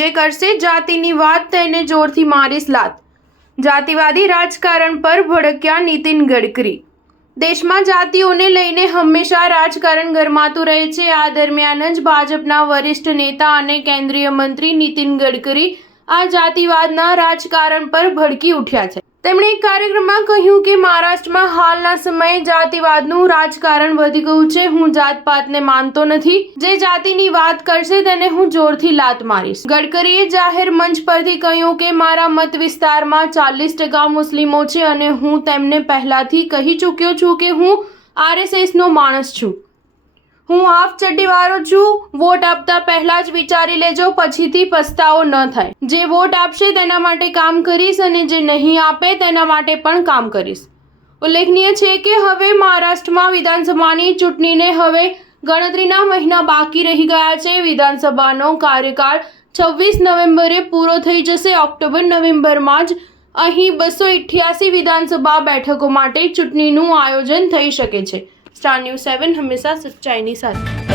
જે કરશે જાતિની વાત તેને જોરથી મારીશ લાત। જાતિવાદી રાજકારણ પર ભડક્યા નીતિન ગડકરી। દેશમાં જાતિઓને લઈને હંમેશા રાજકારણ ગરમાતું રહે છે। આ દરમિયાન જ ભાજપના વરિષ્ઠ નેતા અને કેન્દ્રીય મંત્રી નીતિન ગડકરી આ જાતિવાદના રાજકારણ પર ભડકી ઉઠ્યા છે। તેમણે એક કાર્યક્રમમાં કહ્યું કે મહારાષ્ટ્રમાં હાલના સમયે જાતિવાદનું રાજકારણ વધી ગયું છે। હું જાતપાતને માનતો નથી। જે જાતિની વાત કરશે તેને હું જોરથી લાત મારીશ। ગડકરીએ જાહેર મંચ પરથી કહ્યું કે મારા મત વિસ્તારમાં 40% મુસ્લિમો છે અને હું તેમને પહેલાથી કહી ચૂક્યો છું કે હું RSSનો માણસ છું। હું હાફ ચડ્ડીવાળો છું। વોટ આપતા પહેલા જ વિચારી લેજો, પછીથી પસ્તાવો ન થાય। જે વોટ આપશે તેના માટે કામ કરીશ અને જે નહીં આપે તેના માટે પણ કામ કરીશ। ઉલ્લેખનીય છે કે હવે મહારાષ્ટ્રમાં વિધાનસભાની ચૂંટણીને હવે ગણતરીના મહિના બાકી રહી ગયા છે। વિધાનસભાનો કાર્યકાળ 26 નવેમ્બરે પૂરો થઈ જશે। ઓક્ટોબર-નવેમ્બરમાં જ અહીં 288 વિધાનસભા બેઠકો માટે ચૂંટણીનું આયોજન થઈ શકે છે। સ્ટાર ન્યૂઝ 7 હંમેશા સચ્ચાઈની સાથે।